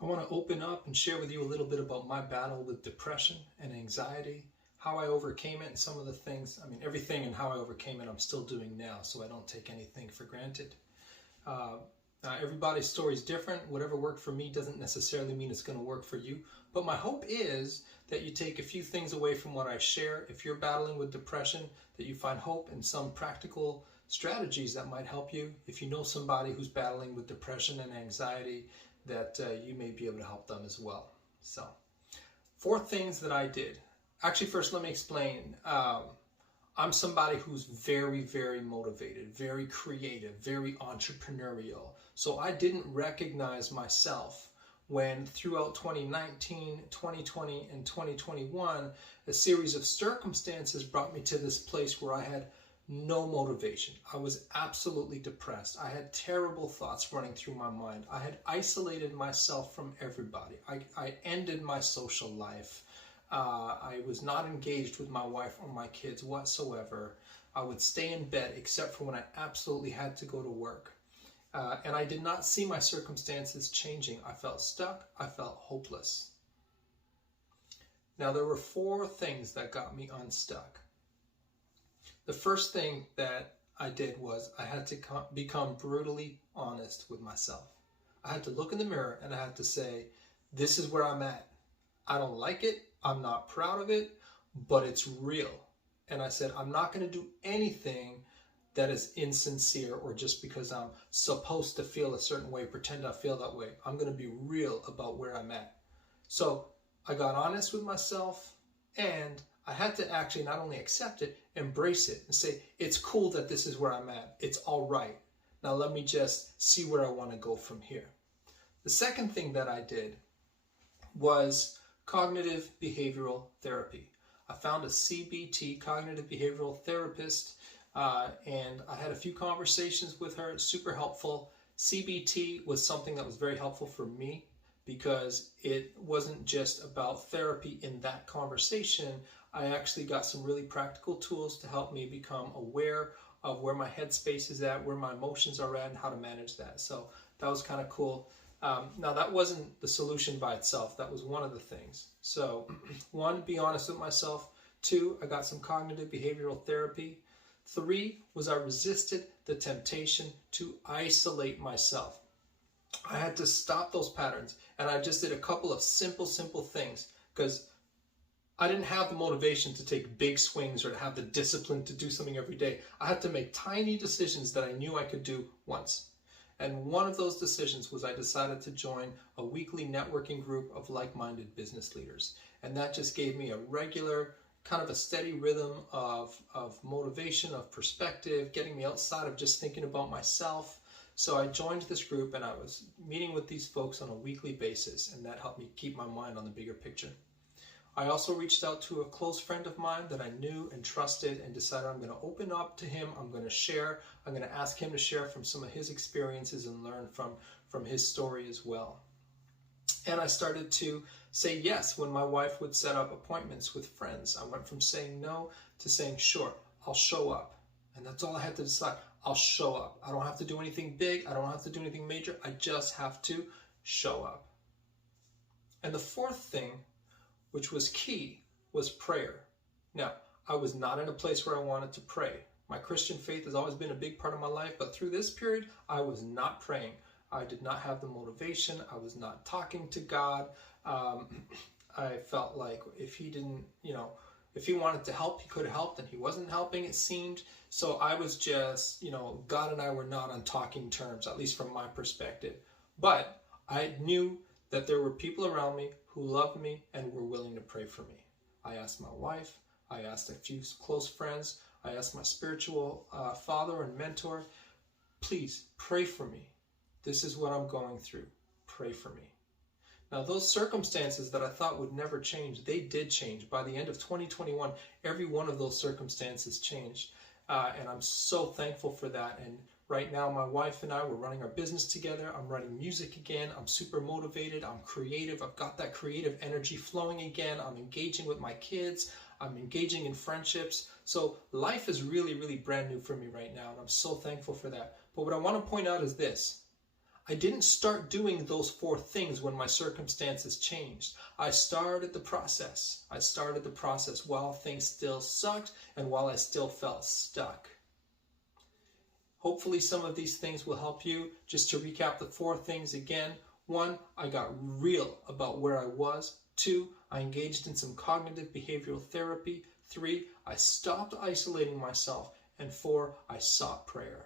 I want to open up and share with you a little bit about my battle with depression and anxiety, how I overcame it, and some of the things, everything and how I overcame it I'm still doing now, so I don't take anything for granted. Uh, Everybody's story is different. Whatever worked for me doesn't necessarily mean it's going to work for you. But my hope is that you take a few things away from what I share. If you're battling with depression, that you find hope in some practical strategies that might help you. If you know somebody who's battling with depression and anxiety, that you may be able to help them as well. So, 4 things that I did. Actually, first let me explain. I'm somebody who's very, very motivated, very creative, very entrepreneurial. So I didn't recognize myself when throughout 2019, 2020, and 2021, a series of circumstances brought me to this place where I had no motivation. I was absolutely depressed. I had terrible thoughts running through my mind. I had isolated myself from everybody. I ended my social life. I was not engaged with my wife or my kids whatsoever. I would stay in bed except for when I absolutely had to go to work. And I did not see my circumstances changing. I felt stuck. I felt hopeless. Now, there were 4 things that got me unstuck. The first thing that I did was I had to become brutally honest with myself. I had to look in the mirror and I had to say, this is where I'm at. I don't like it. I'm not proud of it, but it's real. And I said, I'm not going to do anything that is insincere or just because I'm supposed to feel a certain way, pretend I feel that way. I'm going to be real about where I'm at. So I got honest with myself, and I had to actually not only accept it, embrace it and say, it's cool that this is where I'm at. It's all right. Now let me just see where I want to go from here. The second thing that I did was cognitive behavioral therapy. I found a CBT, cognitive behavioral therapist, and I had a few conversations with her. Super helpful. CBT was something that was very helpful for me because it wasn't just about therapy in that conversation. I actually got some really practical tools to help me become aware of where my headspace is at, where my emotions are at, and how to manage that. So that was kind of cool. Now, that wasn't the solution by itself. That was one of the things. So, 1, be honest with myself. 2, I got some cognitive behavioral therapy. 3 was I resisted the temptation to isolate myself. I had to stop those patterns, and I just did a couple of simple things because I didn't have the motivation to take big swings or to have the discipline to do something every day. I had to make tiny decisions that I knew I could do once. And one of those decisions was I decided to join a weekly networking group of like-minded business leaders. And that just gave me a regular, kind of a steady rhythm of motivation, of perspective, getting me outside of just thinking about myself. So I joined this group and I was meeting with these folks on a weekly basis, and that helped me keep my mind on the bigger picture. I also reached out to a close friend of mine that I knew and trusted and decided I'm going to open up to him. I'm going to share. I'm going to ask him to share from some of his experiences and learn from his story as well. And I started to say yes when my wife would set up appointments with friends. I went from saying no to saying, sure, I'll show up. And that's all I had to decide. I'll show up. I don't have to do anything big. I don't have to do anything major. I just have to show up. And the 4th thing, which was key, was prayer. Now, I was not in a place where I wanted to pray. My Christian faith has always been a big part of my life, but through this period, I was not praying. I did not have the motivation. I was not talking to God. I felt like if he didn't, if he wanted to help, he could have helped, and he wasn't helping, it seemed. So I was just, God and I were not on talking terms, at least from my perspective. But I knew that there were people around me who loved me and were willing to pray for me. I asked my wife, I asked a few close friends, I asked my spiritual father and mentor, please pray for me. This is what I'm going through. Pray for me. Now, those circumstances that I thought would never change, they did change. By the end of 2021, every one of those circumstances changed. And I'm so thankful for that. And right now, my wife and I, we're running our business together. I'm writing music again. I'm super motivated. I'm creative. I've got that creative energy flowing again. I'm engaging with my kids. I'm engaging in friendships. So life is really, really brand new for me right now. And I'm so thankful for that. But what I want to point out is this. I didn't start doing those 4 things when my circumstances changed. I started the process. I started the process while things still sucked and while I still felt stuck. Hopefully some of these things will help you. Just to recap the 4 things again. 1, I got real about where I was. 2, I engaged in some cognitive behavioral therapy. 3, I stopped isolating myself. And 4, I sought prayer.